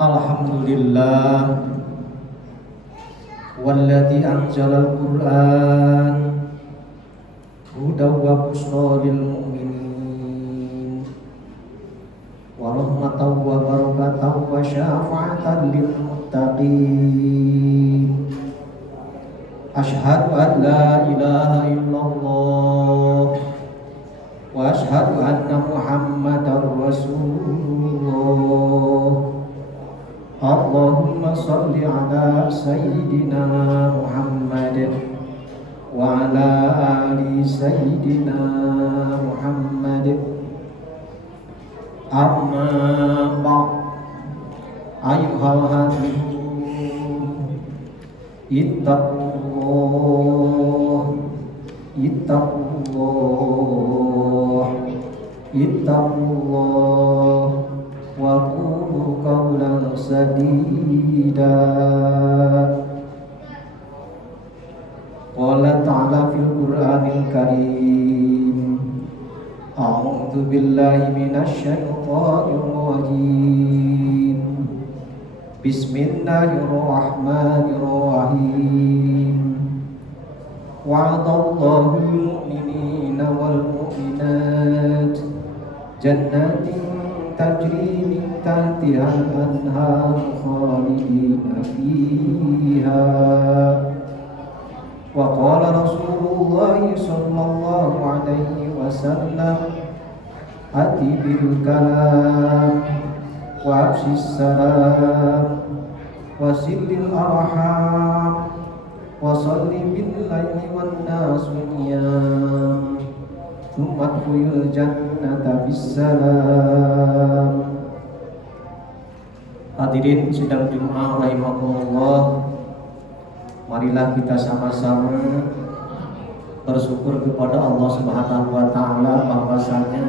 Alhamdulillah walladzi anzalal Qur'an hudaw wa busyra lil mu'minin wa rahmatan wa barakatan wa syafa'atan lil muttaqin. Asyhadu an la ilaha illallah wa asyhadu anna Muhammadar Rasulullah. Allahumma salli ala Sayyidina Muhammad wa ala ali Sayyidina Muhammad. Amma ba'd, ayyuhal hadirin, ittaqullah, ittaqullah wa qulu qawlan sadida. Qala ta'ala fil Qur'anil Karim, a'udzu billahi minasy syaithanir rajim. Bismillahirrahmanirrahim. Wa'adallahu al-mu'minina wal mu'minat jannatin tajri min tahtiha al-anhar khalidina fiha. Wa qala Rasulullah sallallahu alaihi wasallam, ati bil kalam wa afsis salam wa silil arham wa salli bil laili wan nas niyam thumma adkhulil jannata bisalam. Hadirin sidang Jumat rahimakumullah, marilah kita sama-sama bersyukur kepada Allah Subhanahu wa taala bahwasanya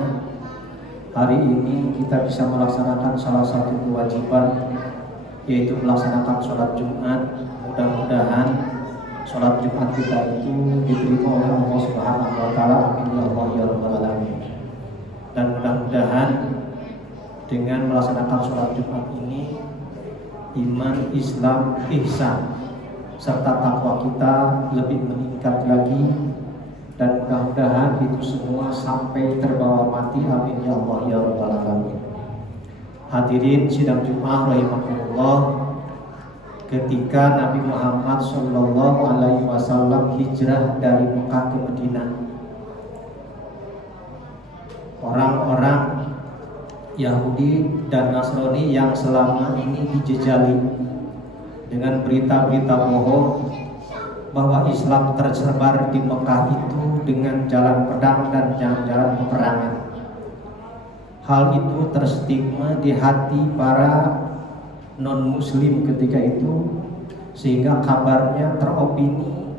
hari ini kita bisa melaksanakan salah satu kewajiban, yaitu melaksanakan sholat Jumat. Mudah-mudahan sholat Jumat kita itu diterima oleh Allah Subhanahu wa taala. Amin ya Allah ya rabbal alamin. Dan mudah-mudahan dengan melaksanakan sholat Jumat ini iman, Islam, ihsan serta takwa kita lebih meningkat lagi, dan mudah-mudahan itu semua sampai terbawa mati. Amin ya Allah ya rabbal alamin. Hadirin sidang Jumat rahimakumullah, ketika Nabi Muhammad sallallahu alaihi wasallam hijrah dari Mekah ke Madinah, orang-orang Yahudi dan Nasrani yang selama ini dijejali dengan berita-berita bohong bahwa Islam tersebar di Mekah itu dengan jalan pedang dan jalan peperangan. Hal itu terstigma di hati para non-muslim ketika itu, sehingga kabarnya teropini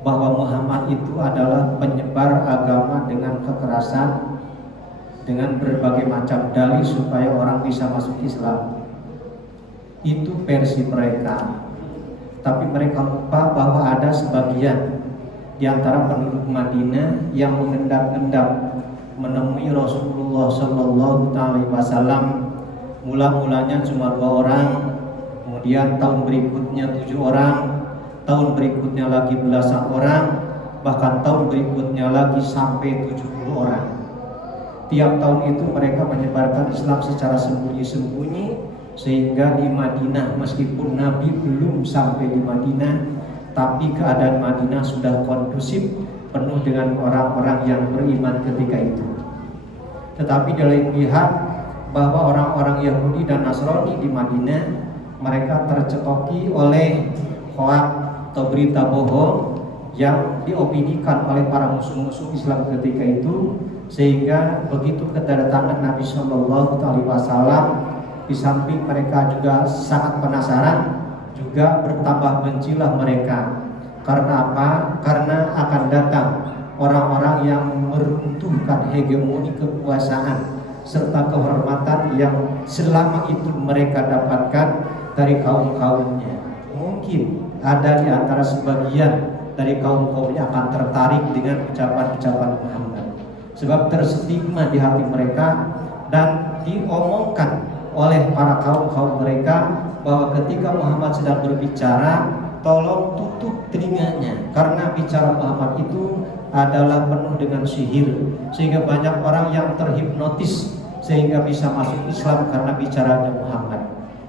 bahwa Muhammad itu adalah penyebar agama dengan kekerasan, dengan berbagai macam dalih supaya orang bisa masuk Islam. Itu versi mereka. Tapi mereka lupa bahwa ada sebagian di antara penduduk Madinah yang mengendap-endap menemui Rasulullah sallallahu alaihi wasallam. Mula-mulanya cuma 2 orang, kemudian tahun berikutnya 7 orang, tahun berikutnya lagi belasan orang, bahkan tahun berikutnya lagi sampai 70 orang. Tiap tahun itu mereka menyebarkan Islam secara sembunyi-sembunyi, sehingga di Madinah, meskipun Nabi belum sampai di Madinah, tapi keadaan Madinah sudah kondusif, penuh dengan orang-orang yang beriman ketika itu. Tetapi dari pihak bahwa orang-orang Yahudi dan Nasrani di Madinah, mereka tercekoki oleh hoak atau berita bohong yang diopinikan oleh para musuh-musuh Islam ketika itu, sehingga begitu kedatangan Nabi Shallallahu Alaihi Wasallam, di samping mereka juga sangat penasaran, juga bertambah bencilah mereka. Karena apa? Karena akan datang orang-orang yang meruntuhkan hegemoni kekuasaan serta kehormatan yang selama itu mereka dapatkan dari kaum-kaumnya. Mungkin ada di antara sebagian dari kaum-kaumnya akan tertarik dengan ucapan-ucapan Muhammad, sebab terstigma di hati mereka dan diomongkan oleh para kaum mereka bahwa ketika Muhammad sedang berbicara, tolong tutup telinganya, karena bicara Muhammad itu adalah penuh dengan sihir, sehingga banyak orang yang terhipnotis sehingga bisa masuk Islam karena bicaranya Muhammad.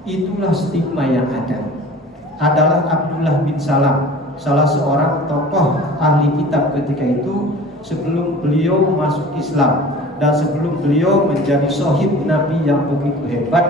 Itulah stigma yang ada. Adalah Abdullah bin Salam, salah seorang tokoh ahli kitab ketika itu, sebelum beliau masuk Islam dan sebelum beliau menjadi shahid Nabi yang begitu hebat,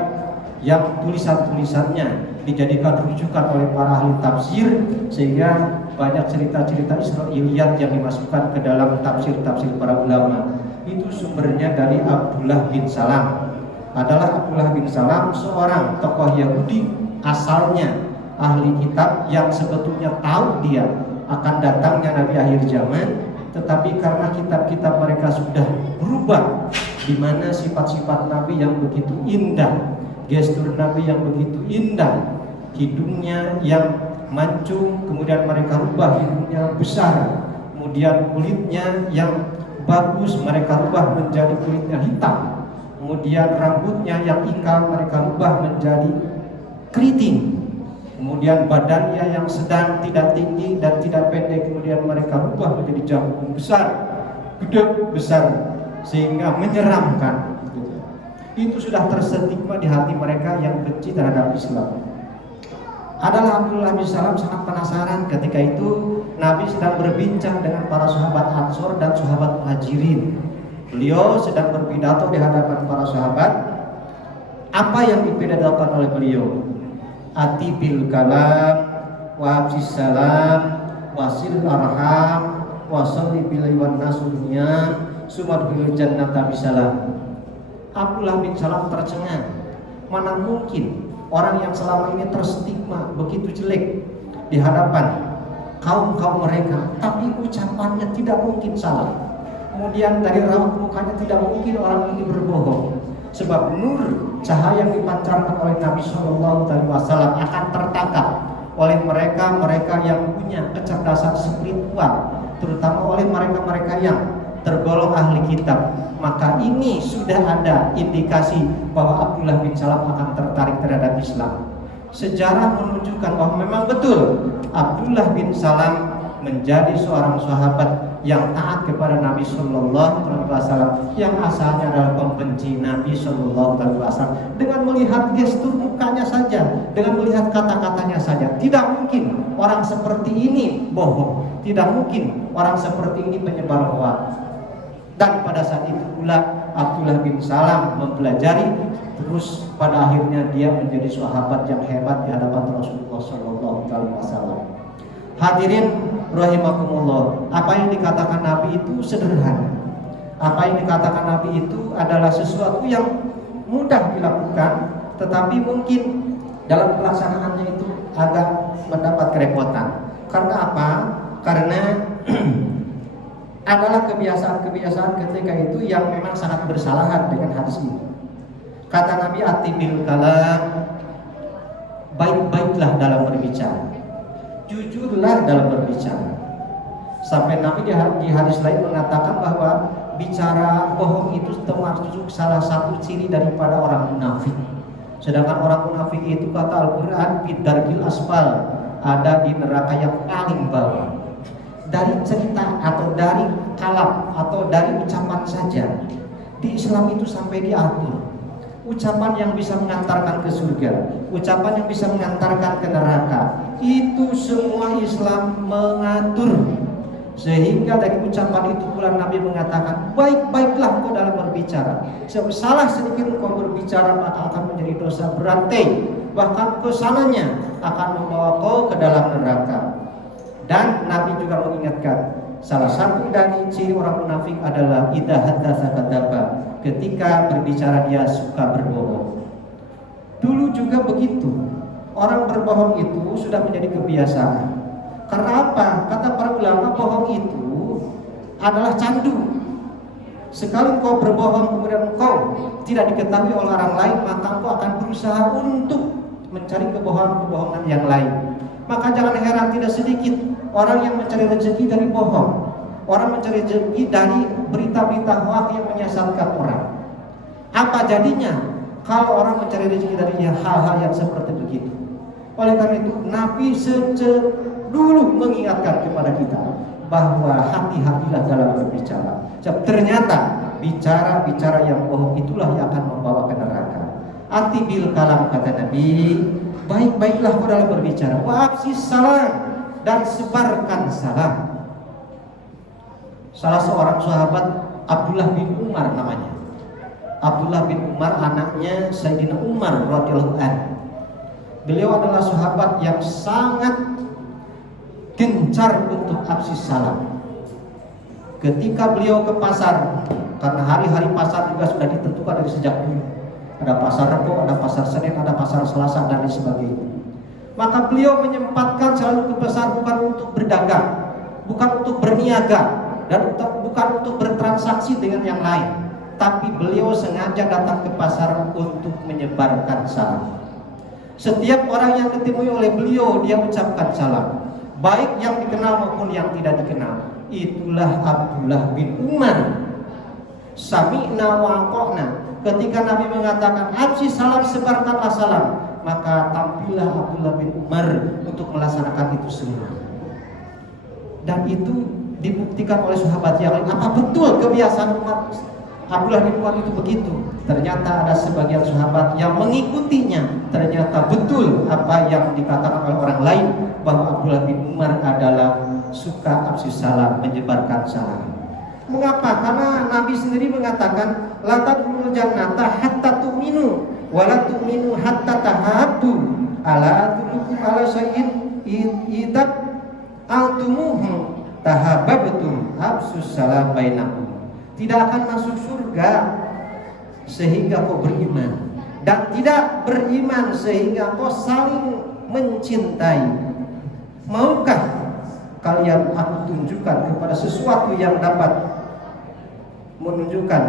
yang tulisan-tulisannya dijadikan rujukan oleh para ahli tafsir, sehingga banyak cerita-cerita Israiliyat yang dimasukkan ke dalam tafsir-tafsir para ulama. Itu sumbernya dari Abdullah bin Salam. Adalah Abdullah bin Salam seorang tokoh Yahudi asalnya, ahli kitab yang sebetulnya tahu dia akan datangnya Nabi akhir zaman, tetapi karena kitab-kitab mereka sudah berubah, di mana sifat-sifat Nabi yang begitu indah, gestur Nabi yang begitu indah, hidungnya yang mancung, kemudian mereka rubah hidungnya besar, kemudian kulitnya yang bagus mereka rubah menjadi kulitnya hitam, kemudian rambutnya yang ikal mereka rubah menjadi keriting, kemudian badannya yang sedang, tidak tinggi dan tidak pendek, kemudian mereka rubah menjadi jangkung besar, gede besar, sehingga menyeramkan. Itu sudah terstigma di hati mereka yang benci terhadap Islam. Adalah Abdullah bin Salam sangat penasaran ketika itu Nabi sedang berbincang dengan para sahabat Ansor dan sahabat Muhajirin. Beliau sedang berpidato di hadapan para sahabat. Apa yang dipidatokan oleh beliau? Ati bil kalam wa absis salam wasil arham wasalli bil wan nasunya sumad bil jannata bisalam. Abdullah bin Salam tercengang. Mana mungkin orang yang selama ini terstigma begitu jelek di hadapan kaum mereka, tapi ucapannya tidak mungkin salah. Kemudian dari raut mukanya tidak mungkin orang ini berbohong, sebab nur cahaya yang dipancarkan oleh Nabi SAW akan tertangkap oleh mereka yang punya kecerdasan spiritual, terutama oleh mereka yang tergolong ahli kitab. Maka ini sudah ada indikasi bahwa Abdullah bin Salam akan tertarik terhadap Islam. Sejarah menunjukkan bahwa memang betul Abdullah bin Salam menjadi seorang sahabat yang taat kepada Nabi Sallallahu Alaihi Wasallam, yang asalnya adalah pembenci Nabi Sallallahu Alaihi Wasallam. Dengan melihat gestur mukanya saja, dengan melihat kata-katanya saja, tidak mungkin orang seperti ini bohong, tidak mungkin orang seperti ini penyebar hoax. Dan pada saat itu pula Abdullah bin Salam mempelajari, terus pada akhirnya dia menjadi sahabat yang hebat di hadapan Rasulullah Sallallahu Alaihi Wasallam. Hadirin rahimakumullah, apa yang dikatakan Nabi itu sederhana. Apa yang dikatakan Nabi itu adalah sesuatu yang mudah dilakukan, tetapi mungkin dalam pelaksanaannya itu agak mendapat kerepotan. Karena apa? Karena adalah kebiasaan-kebiasaan ketika itu yang memang sangat bersalahan dengan hadis ini. Kata Nabi, atibil kalam, baik-baiklah dalam berbicara, jujurlah dalam berbicara. Sampai Nabi di hadis lain mengatakan bahwa bicara bohong itu termasuk salah satu ciri daripada orang munafik. Sedangkan orang munafik itu, kata Al-Quran, bidarkil asfal, ada di neraka yang paling bawah. Dari cerita atau dari kalam atau dari ucapan saja, di Islam itu sampai diatur ucapan yang bisa mengantarkan ke surga, ucapan yang bisa mengantarkan ke neraka, itu semua Islam mengatur. Sehingga dari ucapan itu pula Nabi mengatakan, baik-baiklah kau dalam berbicara, sebab salah sedikit kau berbicara maka akan menjadi dosa berantai, bahkan kesananya akan membawa kau ke dalam neraka. Dan Nabi juga mengingatkan, salah satu dari ciri orang munafik adalah idza haddatsa kadzaba, ketika berbicara dia suka berbohong. Dulu juga begitu, orang berbohong itu sudah menjadi kebiasaan. Karena apa? Kata para ulama, bohong itu adalah candu. Sekali kau berbohong kemudian kau tidak diketahui oleh orang lain, maka kau akan berusaha untuk mencari kebohongan-kebohongan yang lain. Maka jangan heran tidak sedikit orang yang mencari rezeki dari bohong, orang mencari rezeki dari berita-berita hoax yang menyesatkan orang. Apa jadinya? kalau orang mencari rezeki darinya hal-hal yang seperti begitu. Oleh karena itu Nabi sejak dulu mengingatkan kepada kita bahwa hati-hatilah dalam berbicara. Ternyata bicara-bicara yang bohong itulah yang akan membawa ke neraka. Ati bil kalam, kata Nabi, baik-baiklah kau dalam berbicara. Wa absis salam, dan sebarkan salam. Salah seorang sahabat, Abdullah bin Umar namanya. Abdullah bin Umar anaknya Sayyidina Umar radhiyallahu anhu. Beliau adalah sahabat yang sangat gencar untuk absis salam. Ketika beliau ke pasar, karena hari-hari pasar juga sudah ditentukan dari sejak dulu. Ada pasar Rebo, ada pasar Senin, ada pasar Selasa, dan lain sebagainya. Maka beliau menyempatkan selalu ke pasar bukan untuk berdagang, bukan untuk berniaga, dan bukan untuk bertransaksi dengan yang lain, tapi beliau sengaja datang ke pasar untuk menyebarkan salam. Setiap orang yang ditemui oleh beliau, dia ucapkan salam, baik yang dikenal maupun yang tidak dikenal. Itulah Abdullah bin Umar. Sami'na wa ata'na. Ketika Nabi mengatakan absis salam, sebarkanlah salam, maka tampillah Abdullah bin Umar untuk melaksanakan itu semua. Dan itu dibuktikan oleh sahabat yang lain. Apa betul kebiasaan umat Abdullah bin Umar itu begitu? Ternyata ada sebagian sahabat yang mengikutinya. Ternyata betul apa yang dikatakan oleh orang lain, bahwa Abdullah bin Umar adalah suka absis salam, menyebarkan salam. Mengapa? Karena Nabi sendiri mengatakan la tadkhulul jannata hatta tu'minu wa la tu'minu hatta tahabbu. Ala adullukum ala syai'in idza altumuhu tahabbtum absus salam bainakum. Tidak akan masuk surga sehingga kau beriman, dan tidak beriman sehingga kau saling mencintai. Maukah kalian aku tunjukkan kepada sesuatu yang dapat menunjukkan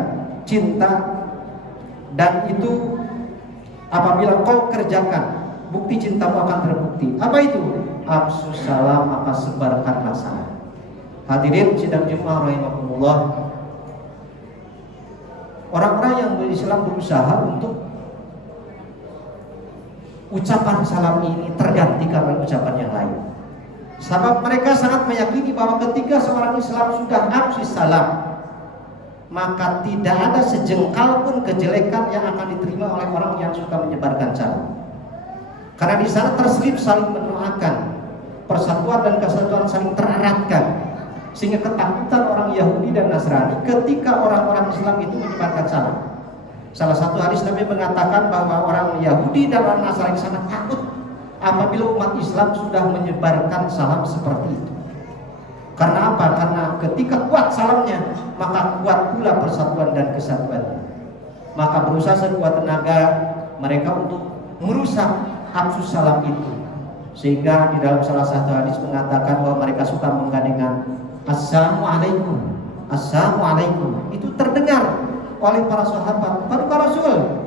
cinta, dan itu apabila kau kerjakan, bukti cintamu akan terbukti. Apa itu? Absus salam, maka sebarkanlah salam. Hadirin sidang Jumat rahimakumullah, orang-orang yang berislam berusaha untuk ucapan salam ini tergantikan oleh ucapan yang lain. Sebab mereka sangat meyakini bahwa ketika seorang Islam sudah absis salam, maka tidak ada sejengkal pun kejelekan yang akan diterima oleh orang yang suka menyebarkan salam. Karena di sana terselip saling mendoakan, persatuan dan kesatuan saling tereratkan, sehingga ketakutan orang Yahudi dan Nasrani ketika orang-orang Islam itu menyebarkan salam. Salah satu hadis Nabi mengatakan bahwa orang Yahudi dan orang Nasrani sangat takut apabila umat Islam sudah menyebarkan salam seperti itu. Karena apa? Karena ketika kuat salamnya, maka kuat pula persatuan dan kesatuan. Maka berusaha sekuat tenaga mereka untuk merusak absus salam itu. Sehingga di dalam salah satu hadis mengatakan bahwa mereka suka menggandengkan Assalamualaikum, Assalamualaikum. Itu terdengar oleh para sahabat. Para Rasul,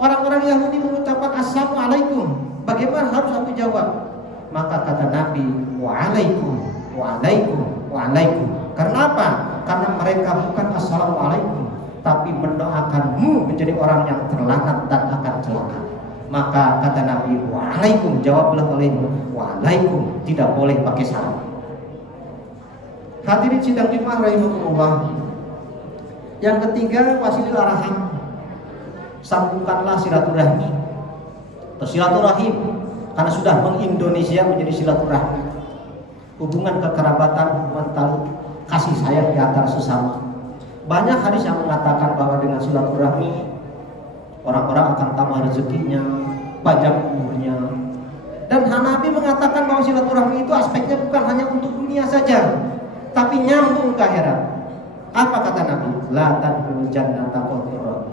orang-orang Yahudi mengucapkan Assalamualaikum, bagaimana harus aku jawab? Maka kata Nabi, Waalaikum, Waalaikum, Waalaikum. Karena apa? Karena mereka bukan Assalamualaikum, tapi mendoakanmu menjadi orang yang terlaknat dan akan celaka. Maka kata Nabi, Waalaikum, jawablah olehmu, Waalaikum, tidak boleh pakai salam. Hadirin sidang Jumat rahimakumullah. Yang ketiga, wasilil arham, sambungkanlah silaturahmi atau silaturahim, karena sudah mengindonesia menjadi silaturahmi, hubungan kekerabatan, hubungan tali kasih sayang di antara sesama. Banyak hadis yang mengatakan bahwa dengan silaturahmi orang-orang akan tambah rezekinya, panjang umurnya. Dan Nabi mengatakan bahwa silaturahmi itu aspeknya bukan hanya untuk dunia saja, tapi nyambung ke akhirat. Apa kata Nabi? La tadkhulul jannata qati'un.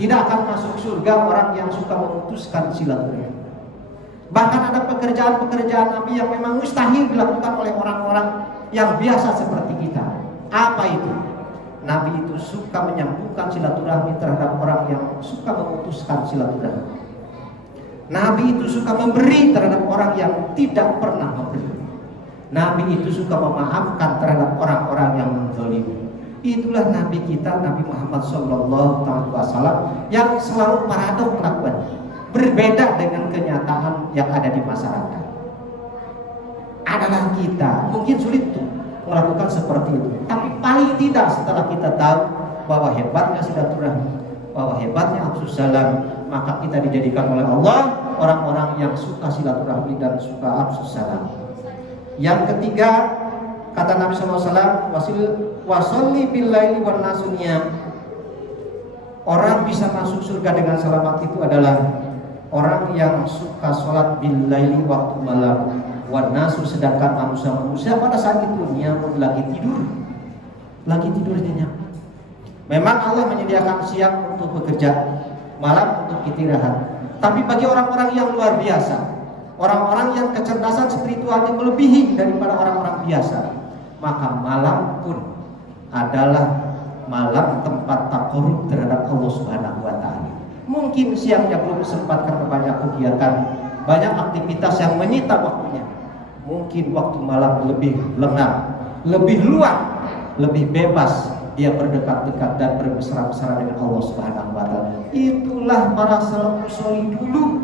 Tidak akan masuk surga orang yang suka memutuskan silaturahmi. Bahkan ada pekerjaan-pekerjaan Nabi yang memang mustahil dilakukan oleh orang-orang yang biasa seperti kita. Apa itu? Nabi itu suka menyambungkan silaturahmi terhadap orang yang suka memutuskan silaturahmi. Nabi itu suka memberi terhadap orang yang tidak pernah memberi. Nabi itu suka memaafkan terhadap orang-orang yang menzalimi. Itulah Nabi kita, Nabi Muhammad SAW, yang selalu paradok melakukan, berbeda dengan kenyataan yang ada di masyarakat. Adalah kita mungkin sulit tuh melakukan seperti itu, tapi paling tidak setelah kita tahu bahwa hebatnya silaturahmi, bahwa hebatnya afsus salam, maka kita dijadikan oleh Allah orang-orang yang suka silaturahmi dan suka afsus salam. Yang ketiga, kata Nabi SAW, wasolli billaili wan nasu niyam. Orang bisa masuk surga dengan selamat itu adalah orang yang suka sholat billaili waktu malam, wan nasu sedangkan manusia pada saat itu nyamun lagi tidur nyenyak. Memang Allah menyediakan siang untuk bekerja, malam untuk istirahat. Tapi bagi orang-orang yang luar biasa, orang-orang yang kecerdasan spiritualnya melebihi daripada orang-orang biasa, maka malam pun adalah malam tempat takarrub terhadap Allah Subhanahu wa taala. Mungkin siangnya belum sempat karena banyak kegiatan, banyak aktivitas yang menyita waktunya. Mungkin waktu malam lebih lengang, lebih luang, lebih bebas dia berdekat-dekat dan bermesra-mesra dengan Allah Subhanahu wa taala. Itulah para salafus salih dulu.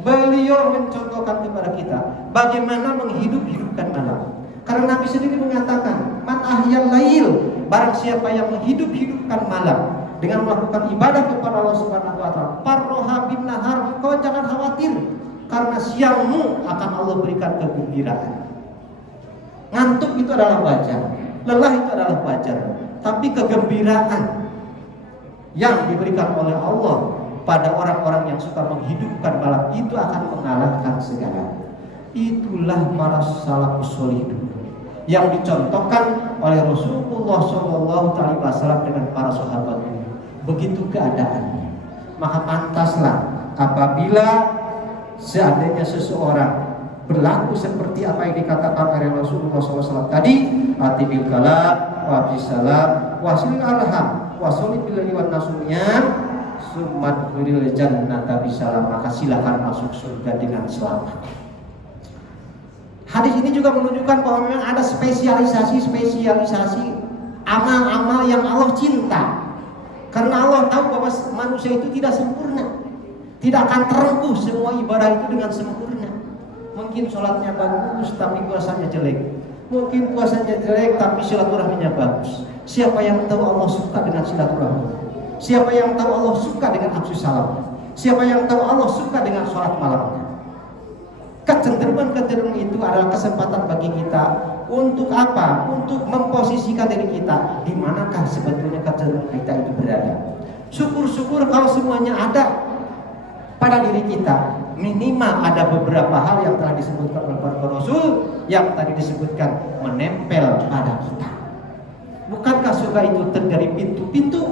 Beliau mencontohkan kepada kita bagaimana menghidup-hidupkan malam. Karena Nabi sendiri mengatakan, man ahyal lail, barang siapa yang menghidupkan malam dengan melakukan ibadah kepada Allah Subhanahu wa taala, farroha bin nahar, engkau jangan khawatir karena siangmu akan Allah berikan kegembiraan. Ngantuk itu adalah wajar, lelah itu adalah wajar, tapi kegembiraan yang diberikan oleh Allah pada orang-orang yang suka menghidupkan malam itu akan mengalahkan segala. Itulah para salafus salih yang dicontohkan oleh Rasulullah SAW dengan para sahabat. Begitu keadaannya, maka pantaslah apabila seandainya seseorang berlaku seperti apa yang dikatakan oleh Rasulullah SAW tadi, ati bil kalam wa bisalam wasil arham wasoli bil liwan nasumnya sumat huril jannata bisalam, maka silakan masuk surga dengan selamat. Hadis ini juga menunjukkan bahwa memang ada spesialisasi amal-amal yang Allah cinta. Karena Allah tahu bahwa manusia itu tidak sempurna, tidak akan terempuh semua ibadah itu dengan sempurna. Mungkin sholatnya bagus tapi puasanya jelek, mungkin puasanya jelek tapi silaturahminya bagus. Siapa yang tahu Allah suka dengan silaturahmi? Siapa yang tahu Allah suka dengan afsus salam? Siapa yang tahu Allah suka dengan sholat malamnya? Kecenderungan itu adalah kesempatan bagi kita untuk apa? Untuk memposisikan diri kita di manakah sebetulnya kecenderungan kita itu berada. Syukur-syukur kalau semuanya ada pada diri kita. Minimal ada beberapa hal yang telah disebutkan oleh para Rasul yang tadi disebutkan menempel pada kita. Bukankah surga itu terdiri pintu-pintu?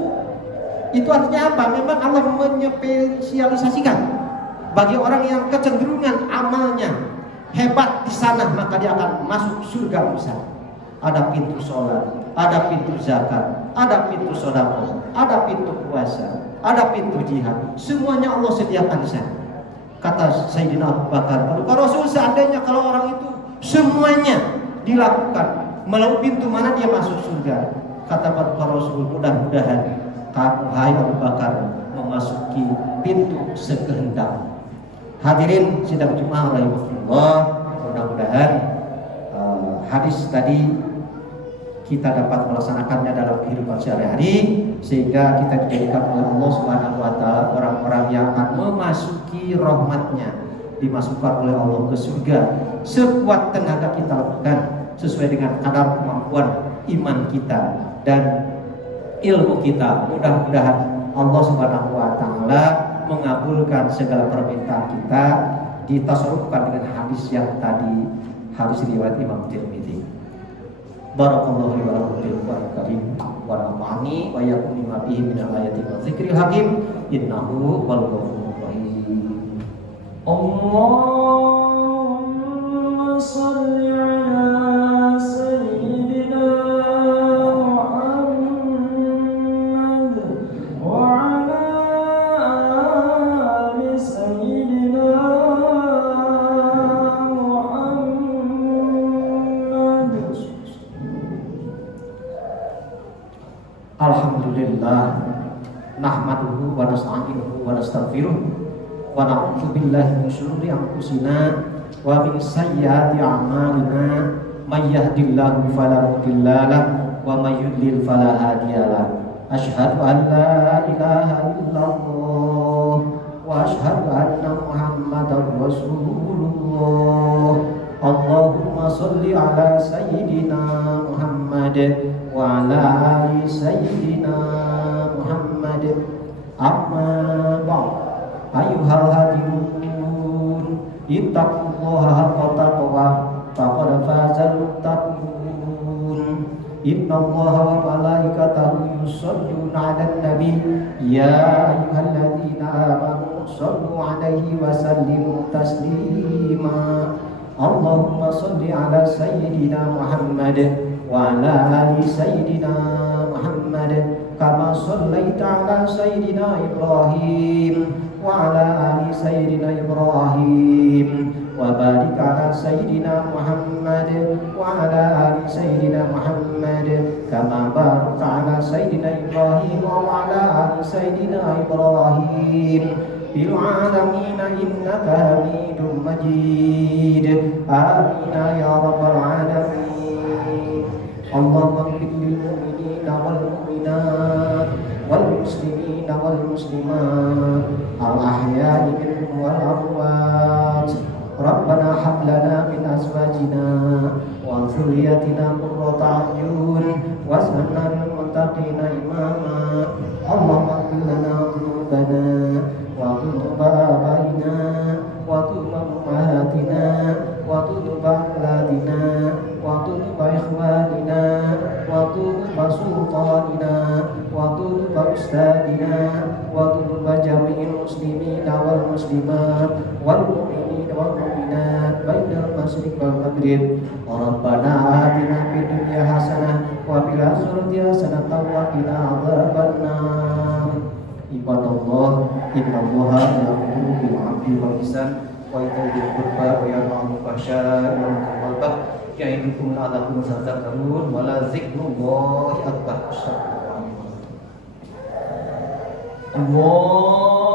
Itu artinya apa? Memang Allah menyespesialisasikan bagi orang yang kecenderungan amalnya hebat di sana, maka dia akan masuk surga besar. Ada pintu sholat, ada pintu zakat, ada pintu sedekah, ada pintu puasa, ada pintu jihad. Semuanya Allah sediakan di sana. Kata Sayyidina Abu Bakar, kata Rasul, seandainya kalau orang itu semuanya dilakukan, melalui pintu mana dia masuk surga? Kata Rasul, mudah-mudahan kamu, hai Abu Bakar, memasuki pintu sekehendak. Hadirin sidang Jumat rahimahullah, mudah-mudahan hadis tadi kita dapat melaksanakannya dalam kehidupan sehari-hari, sehingga kita dijadikan oleh Allah Subhanahu wa taala orang-orang yang akan memasuki rahmatnya, dimasukkan oleh Allah ke surga. Sekuat tenaga kita lakukan sesuai dengan kadar kemampuan iman kita dan ilmu kita. Mudah-mudahan Allah Subhanahu wa taala mengabulkan segala permintaan kita, ditasarrufkan dengan hadis yang tadi, hadis riwayat Imam Tirmidzi. Barakallahu li wa lakum bil Qur'anil karim wa nafa'ani wa yakum bima fihi minal ayati wa dzikril hakim innahu wal ghafurur rahim. Allahumma shalli ala sayyidina Muhammad wa ala ali sayyidina Muhammad. Alhamdulillah nahmaduhu wa nasta'inuhu wa nastaghfiruh wa na'udzu billahi min syururi anfusina wa min sayyiati a'malina may yahdihillahu fala mudhillalah wa may yudlil fala hadiyalah. Asyhadu an la ilaha illallah wa asyhadu anna Muhammadar Rasulullah. Allahumma sholli ala sayyidina Muhammad wa ala ali sayyidina Muhammad. Amma ba'd. Ayyuhal hadirun, ittaqullaha haqqa taqwah faqad fazal muttaqun. Innallaha wa malaikatahu yusholluna 'alan nabi ya ayyuhalladzina amanu shollu 'alaihi wa sallimu taslima. Allahumma sholli ala sayyidina Muhammad wa ala ali sayyidina Muhammad kama shallaita ala sayyidina Ibrahim wa ala ali sayyidina Ibrahim wa barik ala sayyidina Muhammad wa ala ali sayyidina Muhammad kama barakta ala sayyidina Ibrahim wa ala ali sayyidina Ibrahim fil alamina innaka hamidum majid. Amin ya rabbal alamin. Allahumma ighfir lil mu'minina wal mu'minat wal muslimina wal muslimat al ahya'i minhum wal amwat. Rabbana hab lana min azwajina wa dhurriyyatina qurrata a'yun waj'alna lil muttaqina imama. Allahumma ighfir lana dhunubana wa dhunuba abaina wa dhunuba ummahatina wa dhunuba auladina wa dhunuba ikhwanina wa dhunuba sultanina wa dhunuba ustadina wa dhunuba jami'il muslimina wal muslimat wal mu'minina wal mu'minat bainal masyriq wal maghrib. Rabbana atina fid dunya hasanah wa fil akhirati hasanah wa qina adzabannar. Ibadallah, innallaha ya'muru bil 'adli wal ihsan wa ita'i dzil qurba wa yanha 'anil fahsya'i wal munkari wal baghi ya'idukum la'allakum tadhakkarun wa la dzikrullahi akbar. Allah